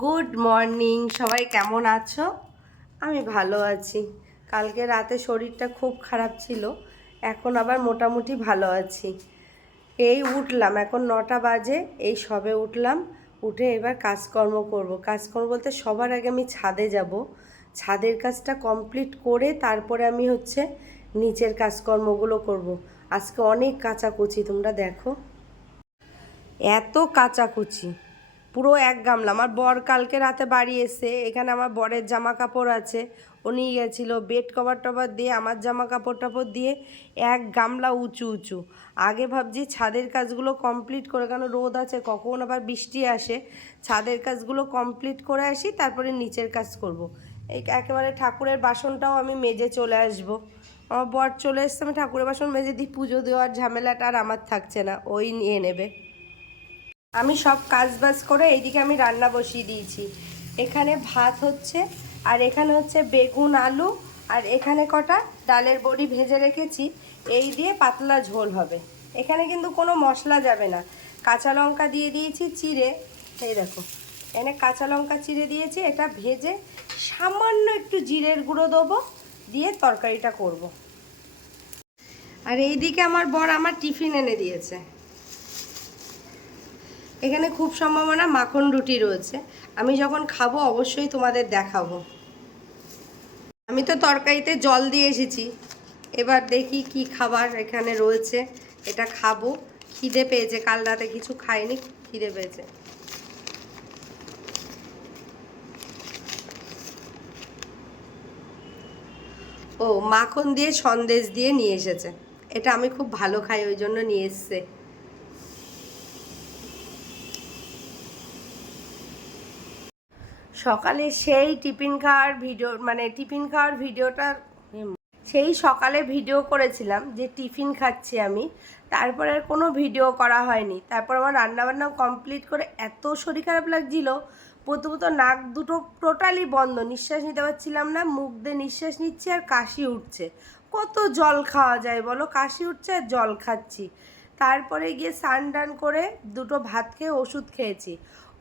Good morning সবাই কেমন আছো? আমি ভালো আছি। কালকে রাতে শরীরটা খুব খারাপ ছিল, এখন আবার মোটামুটি ভালো আছি। এই উঠলাম, এখন নটা বাজে, এই সবে উঠলাম, উঠে এবার কাজকর্ম করব। কাজকর্ম বলতে সবার আগে আমি ছাদে যাব। ছাদের কাজটা কমপ্লিট করে তারপরে আমি হচ্ছে নিচের কাজকর্মগুলো করব। আজকে অনেক কাচাকুচি, তোমরা দেখো। এত কাচাকুচি। পুরো এক গামলা। আমার বর কালকে রাতে বাড়ি এসে এখানে আমার বরের জামা কাপড় আছে, ও নিয়ে গেছিল। বেড কভার টভার দিয়ে আমার জামা কাপড় টাপড় দিয়ে এক গামলা উঁচু উঁচু। আগে ভাবছি ছাদের কাজগুলো কমপ্লিট করে, কেন রোদ আছে, কখন আবার বৃষ্টি আসে। ছাদের কাজগুলো কমপ্লিট করে আসি, তারপরে নিচের কাজ করব। এই একেবারে ঠাকুরের বাসনটাও আমি মেজে চলে আসব। আমার বর চলে এসছে, আমি ঠাকুরের বাসন মেজে দিই, পুজো দেওয়ার ঝামেলাটা আর আমার থাকছে না, ওই নিয়ে নেবে। আমি সব কাজ বাজ করে এইদিকে আমি রান্না বসিয়ে দিয়েছি। এখানে ভাত হচ্ছে, আর এখানে হচ্ছে বেগুন, আলু, আর এখানে কটা ডালের বড়ি ভেজে রেখেছি। এই দিয়ে পাতলা ঝোল হবে। এখানে কিন্তু কোনো মশলা যাবে না। কাঁচা লঙ্কা দিয়ে দিয়েছি চিড়ে। এই দেখো, এখানে কাঁচা লঙ্কা চিড়ে দিয়েছি, এটা ভেজে সামান্য একটু জিরের গুঁড়ো দেবো, দিয়ে তরকারিটা করব। আর এইদিকে আমার বর আমার টিফিন এনে দিয়েছে। এখানে খুব সম্ভাবনা মাখন রুটি রয়েছে। আমি যখন খাব অবশ্যই তোমাদের দেখাবো। আমি তো তরকারিতে জল দিয়ে এসেছি। এবার দেখি কি খাবার এখানে রয়েছে। এটা খাব। খিদে পেয়েছে। কাল রাতে কিছু খাইনি, খিদে পেয়েছে। ও, মাখন দিয়ে সন্দেশ দিয়ে নিয়ে এসেছে। এটা আমি খুব ভালো খাই, ওই জন্য নিয়ে এসছে। সকালে সেই টিফিন খাওয়ার ভিডিও মানে টিফিন খাওয়ার ভিডিওটা, সেই সকালে ভিডিও করেছিলাম যে টিফিন খাচ্ছি আমি। তারপরে আর কোনো ভিডিও করা হয়নি। তারপর আমার রান্নাবান্না কমপ্লিট করে এত শরীর খারাপ লাগছিল। প্রথমত নাক দুটো টোটালি বন্ধ, নিঃশ্বাস নিতে পারছিলাম না, মুখ দিয়ে নিঃশ্বাস নিচ্ছি আর কাশি উঠছে। কত জল খাওয়া যায় বলো? কাশি উঠছে আর জল খাচ্ছি। তারপরে গিয়ে স্নান টান করে দুটো ভাত খেয়ে ওষুধ খেয়েছি।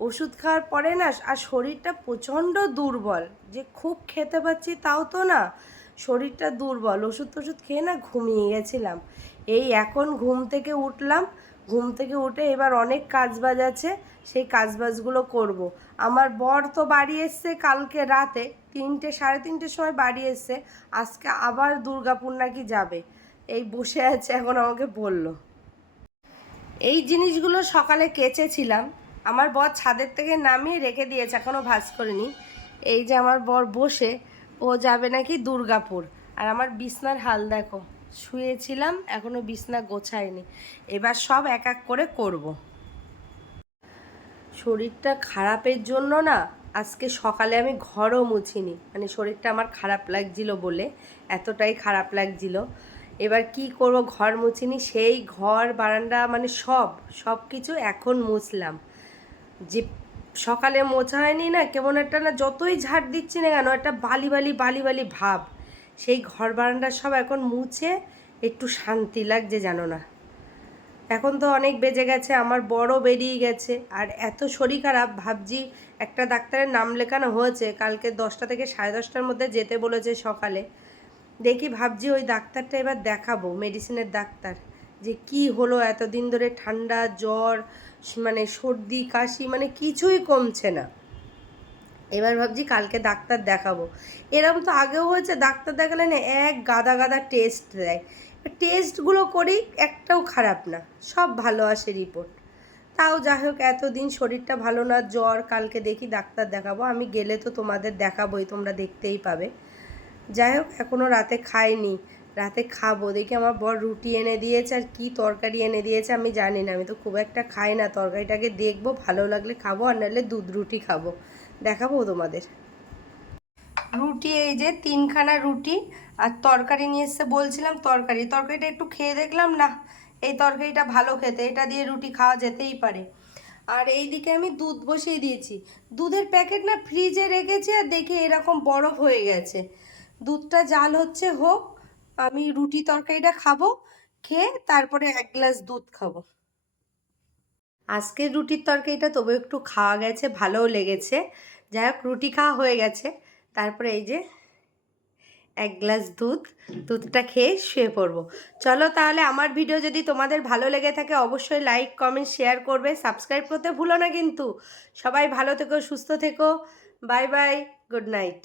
ওষুধ খাওয়ার পরে না, আর শরীরটা প্রচণ্ড দুর্বল। যে খুব খেতে পাচ্ছি তাও তো না, শরীরটা দুর্বল। ওষুধ টষুধ খেয়ে না ঘুমিয়ে গেছিলাম। এই এখন ঘুম থেকে উঠলাম। ঘুম থেকে উঠে এবার অনেক কাজ বাজ আছে, সেই কাজ বাজগুলো করব। আমার বর তো বাড়ি এসছে কালকে রাতে, তিনটে, সাড়ে তিনটের সময় বাড়ি এসছে। আজকে আবার দুর্গাপুর নাকি যাবে। এই বসে আছে, এখন আমাকে বলল। এই জিনিসগুলো সকালে কেচেছিলাম। আমার বর ছাদের থেকে নামিয়ে রেখে দিয়েছে এখনও ভাজ করিনি। এই যে আমার বর বসে, ও যাবে নাকি দুর্গাপুর। আর আমার বিছনার হাল দেখো, শুয়েছিলাম, এখনও বিছনা গোছায়নি। এবার সব এক এক করে করব। শরীরটা খারাপের জন্য না, আজকে সকালে আমি ঘরও মুছিনি। মানে শরীরটা আমার খারাপ লাগছিল বলে, এতটাই খারাপ লাগছিল। এবার কি করব, ঘর মুছিনি, সেই ঘর, বারান্দা মানে সব সব কিছু এখন মুছলাম। যে সকালে মোছা হয়নি না, কেমন একটা না যতই ঝাড় দিচ্ছি না কেন, একটা বালি বালি বালি বালি ভাব। সেই ঘর বারান্দা সব এখন মুছে একটু শান্তি লাগছে জানো না। এখন তো অনেক বেজে গেছে, আমার বড় বেরিয়ে গেছে। আর এত শরীর খারাপ, ভাবছি একটা ডাক্তারের নাম লেখানো হয়েছে, কালকে দশটা থেকে সাড়ে দশটার মধ্যে যেতে বলেছে সকালে। দেখি ভাবছি ওই ডাক্তারটা এবার দেখাবো মেডিসিনের ডাক্তার। যে কি হলো এতদিন ধরে ঠান্ডা, জ্বর মানে সর্দি, কাশি মানে কিছুই কমছে না। এবার ভাবছি কালকে ডাক্তার দেখাবো। এরকম তো আগেও হয়েছে, ডাক্তার দেখালে না এক গাদা গাদা টেস্ট দেয়। টেস্টগুলো করি, একটাও খারাপ না, সব ভালো আসে রিপোর্ট তাও যাই হোক, এতদিন শরীরটা ভালো না, জ্বর, কালকে দেখি ডাক্তার দেখাবো। আমি গেলে তো তোমাদের দেখাবোই, তোমরা দেখতেই পাবে। যাই হোক এখনও রাতে খাইনি। রাতে খাব। দেখি আমার বর রুটি এনে দিয়েছে আর কি তরকারি এনে দিয়েছে আমি জানি না। আমি তো খুব একটা খাই না। তরকারিটাকে দেখব, ভালো লাগলে খাব আর নাহলে দুধ রুটি খাব। দেখাবো তোমাদের। রুটি এই যে তিনখানা রুটি আর তরকারি নিয়ে এসে বলছিলাম তরকারি। তরকারিটা একটু খেয়ে দেখলাম না, এই তরকারিটা ভালো খেতে। এটা দিয়ে রুটি খাওয়া যেতেই পারে। আর এইদিকে আমি দুধ বসিয়ে দিয়েছি। দুধের প্যাকেট না ফ্রিজে রেখেছি আর দেখি এরকম বরফ হয়ে গেছে। দুধটা জাল হচ্ছে হোক আমি রুটি তরকারিটা খাব, খেয়ে তারপরে এক গ্লাস দুধ খাব। আজকের রুটির তরকারিটা তবু একটু খাওয়া গেছে, ভালোও লেগেছে। যাই হোক, রুটি খাওয়া হয়ে গেছে। তারপরে এই যে এক গ্লাস দুধ, দুধটা খেয়ে শুয়ে পড়ব। চলো তাহলে আমার ভিডিও যদি তোমাদের ভালো লেগে থাকে, অবশ্যই লাইক কমেন্ট শেয়ার করবে। সাবস্ক্রাইব করতে ভুলো না কিন্তু। সবাই ভালো থেকো, সুস্থ থেকো। Bye bye good night